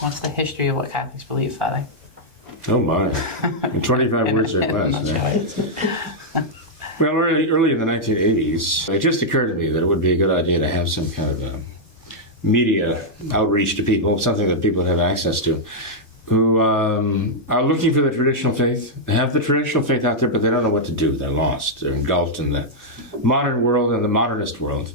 What's the history of what Catholics believe, Father? Oh my, in 25 words or less. Well, early in the 1980s, it just occurred to me that it would be a good idea to have some kind of a media outreach to people, something that people have access to, who are looking for the traditional faith. They have the traditional faith out there, but they don't know what to do. They're lost. They're engulfed in the modern world and the modernist world.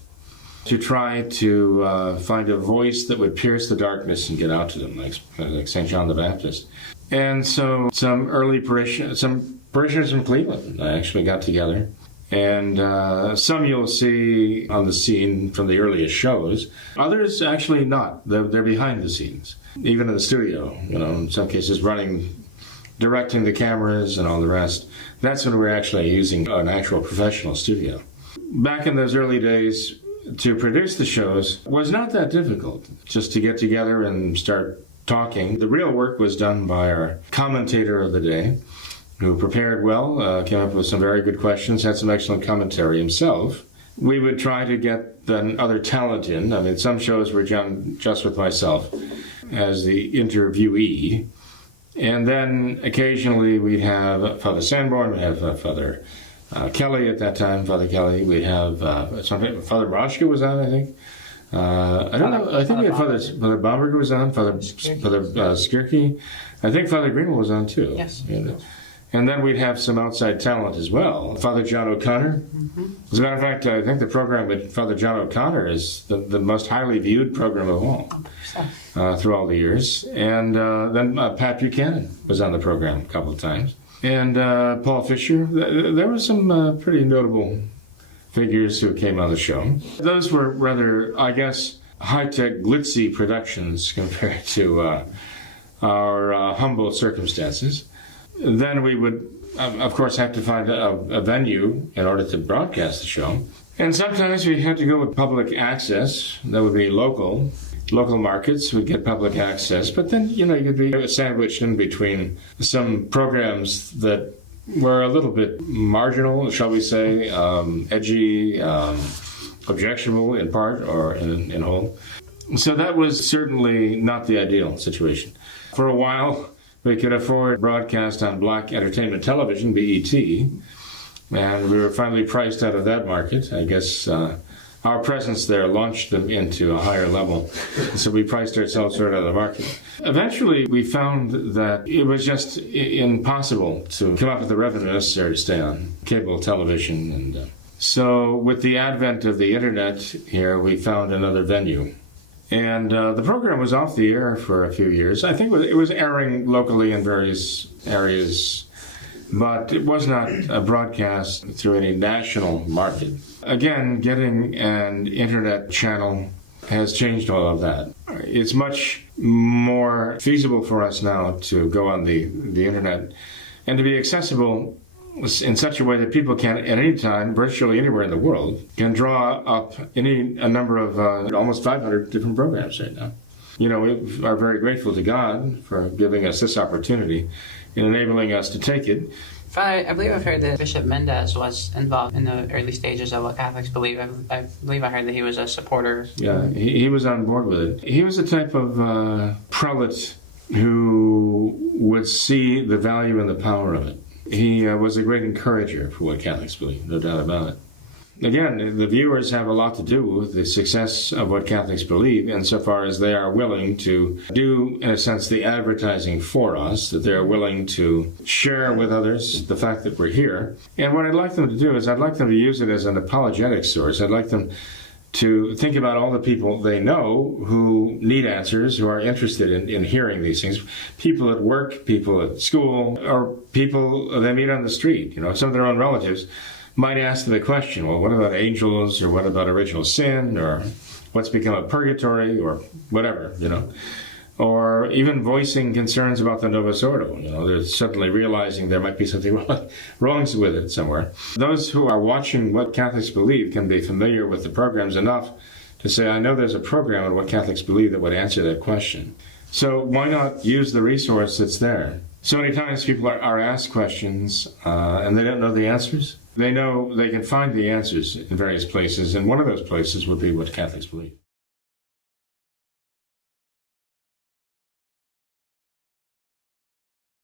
To try to find a voice that would pierce the darkness and get out to them, like St. John the Baptist. And so some parishioners from Cleveland actually got together. And some you'll see on the scene from the earliest shows. Others actually not. They're behind the scenes, even in the studio, in some cases directing the cameras and all the rest. That's when we're actually using an actual professional studio. Back in those early days, to produce the shows was not that difficult, just to get together and start talking. The real work was done by our commentator of the day, who prepared well, came up with some very good questions, had some excellent commentary himself. We would try to get the other talent in. I mean, some shows were done just with myself as the interviewee. And then occasionally we'd have Father Sanborn, we'd have Father Kelly at that time, Father Kelly. We'd have Father Broschke was on, I think. I don't know. I think we had Father Bomberger was on, Father Skirke. I think Father Greenwell was on too. Yes. And then we'd have some outside talent as well. Father John O'Connor. Mm-hmm. As a matter of fact, I think the program with Father John O'Connor is the most highly viewed program of all through all the years. And then Pat Buchanan was on the program a couple of times. And Paul Fisher. There were some pretty notable figures who came on the show. Those were rather, I guess, high-tech, glitzy productions compared to our humble circumstances. Then we would, of course, have to find a venue in order to broadcast the show. And sometimes we had to go with public access. That would be local markets would get public access. But then, you could be sandwiched in between some programs that were a little bit marginal, shall we say, edgy, objectionable in part or in whole. So that was certainly not the ideal situation. For a while, we could afford broadcast on Black Entertainment Television, BET, and we were finally priced out of that market. I guess our presence there launched them into a higher level, so we priced ourselves out of the market. Eventually, we found that it was just impossible to come up with the revenue necessary to stay on cable television. And so with the advent of the internet here, we found another venue. And the program was off the air for a few years. I think it was airing locally in various areas, but it was not a broadcast through any national market. Again, getting an internet channel has changed all of that. It's much more feasible for us now to go on the internet and to be accessible in such a way that people can, at any time, virtually anywhere in the world, can draw up a number of almost 500 different programs right now. We are very grateful to God for giving us this opportunity and enabling us to take it. Father, I believe I've heard that Bishop Mendez was involved in the early stages of what Catholics believe. I believe I heard that he was a supporter. Yeah, he was on board with it. He was a type of prelate who would see the value and the power of it. He was a great encourager for what Catholics believe, no doubt about it. Again, the viewers have a lot to do with the success of what Catholics believe insofar as they are willing to do, in a sense, the advertising for us, that they're willing to share with others the fact that we're here. And what I'd like them to do is I'd like them to use it as an apologetic source. I'd like them to think about all the people they know who need answers, who are interested in hearing these things. People at work, people at school, or people they meet on the street. Some of their own relatives might ask them a question. Well, what about angels, or what about original sin, or what's become of purgatory, or whatever, Or even voicing concerns about the Novus Ordo. They're suddenly realizing there might be something wrong with it somewhere. Those who are watching what Catholics believe can be familiar with the programs enough to say, I know there's a program on what Catholics believe that would answer that question. So why not use the resource that's there? So many times people are asked questions and they don't know the answers. They know they can find the answers in various places, and one of those places would be what Catholics believe.